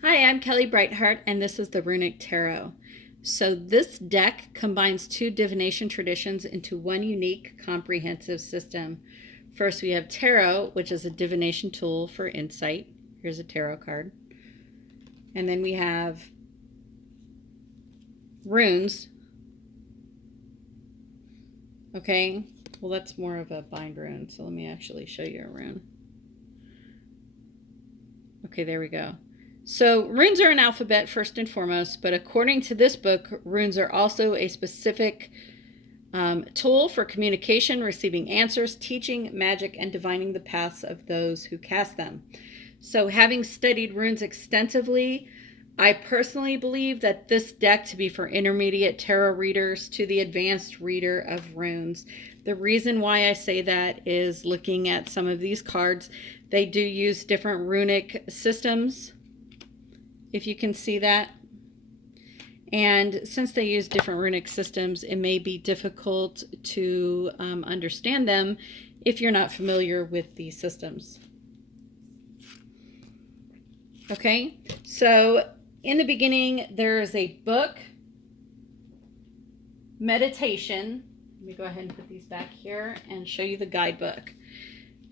Hi, I'm Kelly Brightheart, and this is the Runic Tarot. So this deck combines two divination traditions into one unique, comprehensive system. First, we have Tarot, which is a divination tool for insight. Here's a tarot card. And then we have runes. Okay, well, that's more of a bind rune, so let me actually show you a rune. Okay, there we go. So runes are an alphabet first and foremost, but according to this book, runes are also a specific tool for communication, receiving answers, teaching magic, and divining the paths of those who cast them. So having studied runes extensively, I personally believe that this deck to be for intermediate tarot readers to the advanced reader of runes. The reason why I say that is looking at some of these cards, they do use different runic systems, if you can see that. And since they use different runic systems, it may be difficult to understand them if you're not familiar with these systems. Okay, so in the beginning, there is a book, meditation. Let me go ahead and put these back here and show you the guidebook.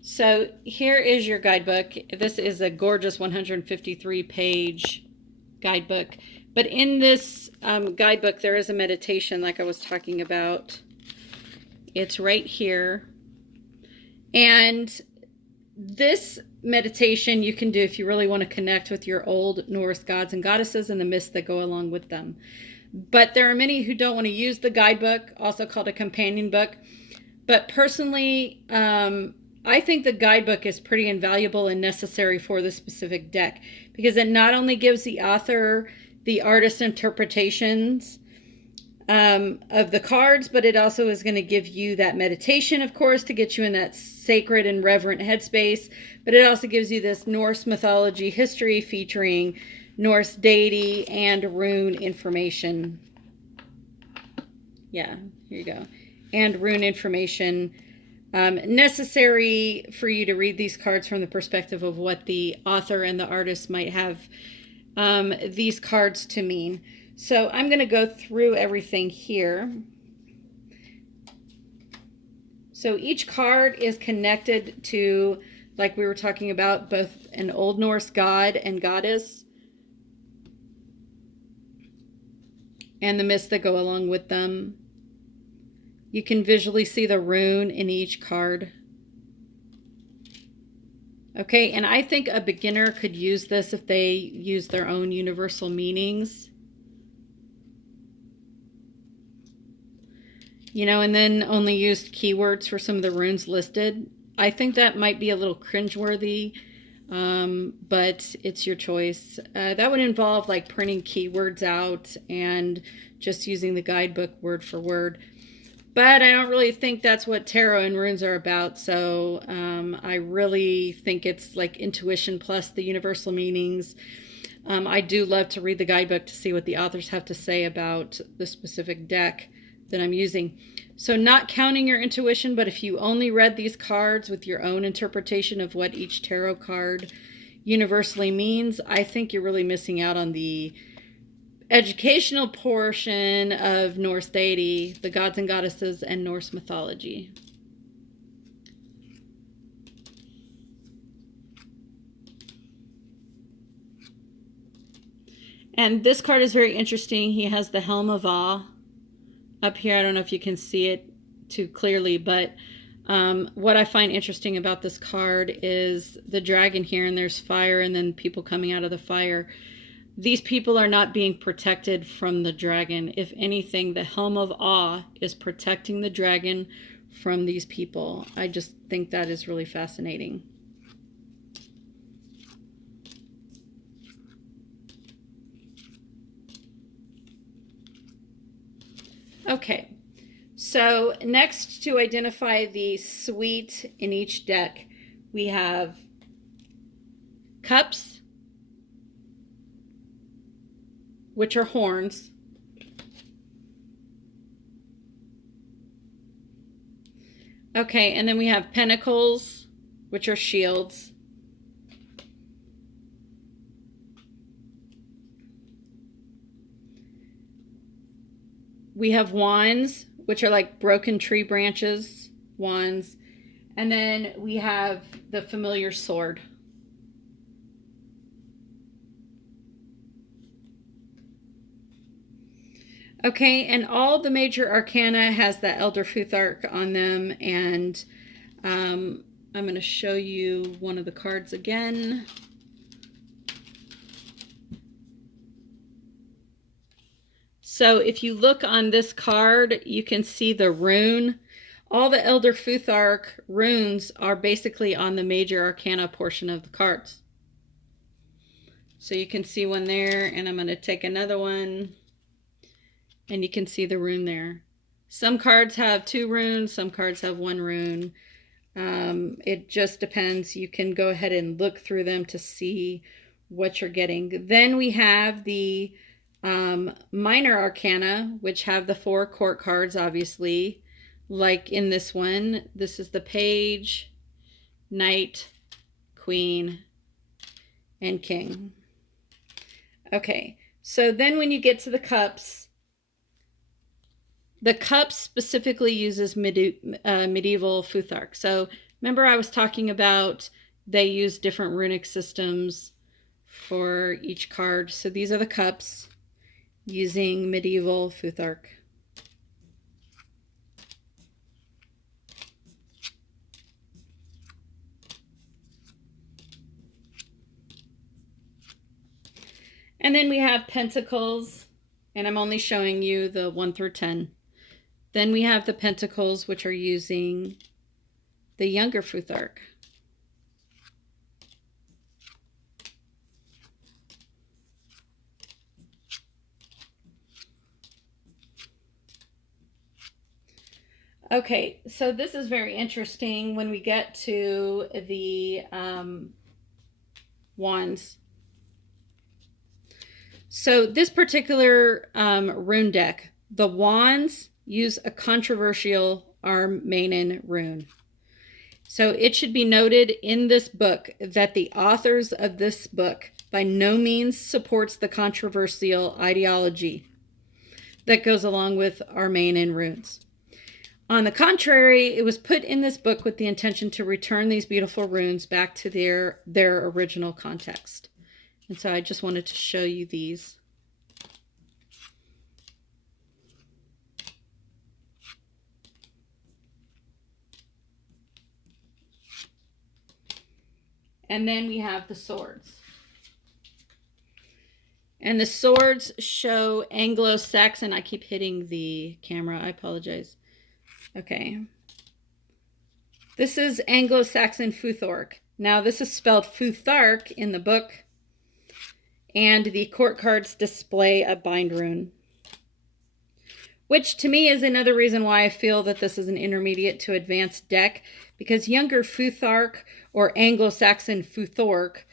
So here is your guidebook. This is a gorgeous 153-page guidebook. But in this guidebook, there is a meditation like I was talking about. It's right here. And this meditation you can do if you really want to connect with your old Norse gods and goddesses and the myths that go along with them. But there are many who don't want to use the guidebook, also called a companion book. But personally, I think the guidebook is pretty invaluable and necessary for the specific deck because it not only gives the author the artist's interpretations of the cards, but it also is going to give you that meditation, of course, to get you in that sacred and reverent headspace. But it also gives you this Norse mythology history featuring Norse deity and rune information. Yeah, here you go. And rune information necessary for you to read these cards from the perspective of what the author and the artist might have these cards to mean. So I'm going to go through everything here. So each card is connected to, like we were talking about, both an Old Norse god and goddess and the myths that go along with them. You can visually see the rune in each card. Okay, and I think a beginner could use this if they use their own universal meanings. You know, and then only used keywords for some of the runes listed. I think that might be a little cringeworthy, but it's your choice. That would involve like printing keywords out and just using the guidebook word for word. But I don't really think that's what tarot and runes are about. So I really think it's like intuition plus the universal meanings. I do love to read the guidebook to see what the authors have to say about the specific deck that I'm using. So not counting your intuition, but if you only read these cards with your own interpretation of what each tarot card universally means, I think you're really missing out on the educational portion of Norse deity, the gods and goddesses, and Norse mythology. And this card is very interesting. He has the Helm of Awe up here. I don't know if you can see it too clearly, but what I find interesting about this card is the dragon here, and there's fire and then people coming out of the fire. These people are not being protected from the dragon. If anything, the Helm of Awe is protecting the dragon from these people. I just think that is really fascinating. Okay, so next, to identify the suite in each deck, we have cups, which are horns. Okay, and then we have pentacles, which are shields. we have wands, which are like broken tree branches, wands. And then we have the familiar sword. Okay, and all the major arcana has the Elder Futhark on them, and I'm going to show you one of the cards again. So if you look on this card, you can see the rune. All the Elder Futhark runes are basically on the major arcana portion of the cards. So you can see one there, and I'm going to take another one, and you can see the rune there. Some cards have 2 runes, some cards have 1 rune. It just depends. You can go ahead and look through them to see what you're getting. Then we have the minor arcana, which have the 4 court cards, obviously. Like in this one, this is the Page, Knight, Queen, and King. Okay, so then when you get to the cups, the cup specifically uses medieval Futhark. So remember I was talking about they use different runic systems for each card. So these are the cups using medieval Futhark. And then we have pentacles, and I'm only showing you the 1 through 10. Then we have the pentacles, which are using the younger Futhark. Okay, so this is very interesting when we get to the wands. So this particular rune deck, the wands use a controversial Armanen rune. So it should be noted in this book that the authors of this book by no means supports the controversial ideology that goes along with Armanen runes. On the contrary, it was put in this book with the intention to return these beautiful runes back to their original context. And so I just wanted to show you these. And then we have the swords. And the swords show Anglo-Saxon. I keep hitting the camera. I apologize. Okay. This is Anglo-Saxon Futhark. Now, this is spelled Futhark in the book. And the court cards display a bind rune. Which to me is another reason why I feel that this is an intermediate to advanced deck. Because younger Futhark or Anglo-Saxon Futhark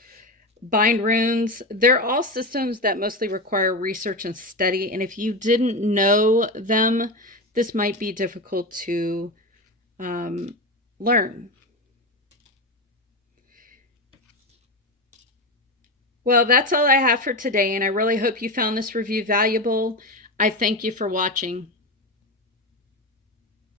bind runes, they're all systems that mostly require research and study. And if you didn't know them, this might be difficult to learn. Well, that's all I have for today, and I really hope you found this review valuable. I thank you for watching.